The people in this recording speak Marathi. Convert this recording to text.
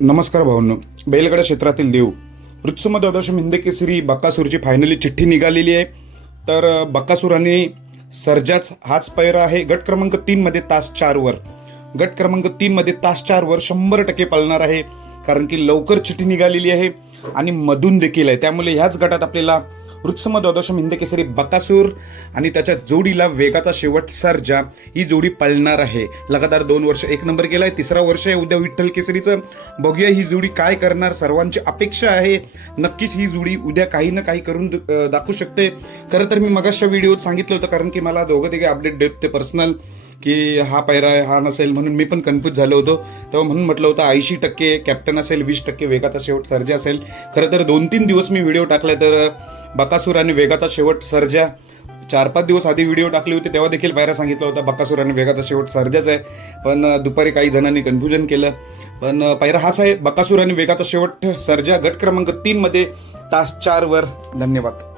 नमस्कार भाऊंनो. बैलगाडा क्षेत्रातील देव वृत्सम द्वादश हिंद केसरी बकासूरची फायनली चिठ्ठी निघालेली आहे. तर बकासूर आणि सर्जाच हाच पैरा आहे. गट क्रमांक 3 मध्ये तास 4 वर गट क्रमांक 3 मध्ये तास 4 वर 100% पळणार आहे. कारण की लवकर चिठ्ठी निघालेली आहे आणि मधून देखील आहे. त्यामुळे ह्याच गटात आपल्याला वृत्सम द्वादश हिंद केसरी बकासूर आणि त्याच्या जोडीला वेगाचा शेवट सर्जा ही जोडी पळणार आहे. लगातार 2 वर्ष 1 नंबर केलाय. 3रा वर्ष आहे उद्या विठ्ठल केसरीचं. बघूया ही जोडी काय करणार. सर्वांची अपेक्षा आहे नक्कीच ही जोडी उद्या काही ना काही करून दाखवू शकते. खरं तर मी मगाच्या व्हिडिओत सांगितलं होतं, कारण की मला दोघं तिघे अपडेट देत होते पर्सनल की हा पैरा आहे हा नसेल, म्हणून मी पण कन्फ्यूज झालो होतो. तेव्हा म्हणून म्हटलं होतं 80% कॅप्टन असेल, 20% वेगाचा शेवट सर्जा असेल. खरं तर 2-3 दिवस मी व्हिडिओ टाकलाय. तर बकासूर आणि वेगाचा शेवट सर्जा 4-5 दिवस आधी व्हिडिओ टाकले होते तेव्हा देखील पैरा सांगितला होता बकासूर आणि वेगाचा शेवट सर्जाच आहे. पण दुपारी काही जणांनी कन्फ्युजन केलं. पण पैरा हाच आहे, बकासूर आणि वेगाचा शेवट सर्जा. गट क्रमांक 3 मध्ये तास 4 वर. धन्यवाद.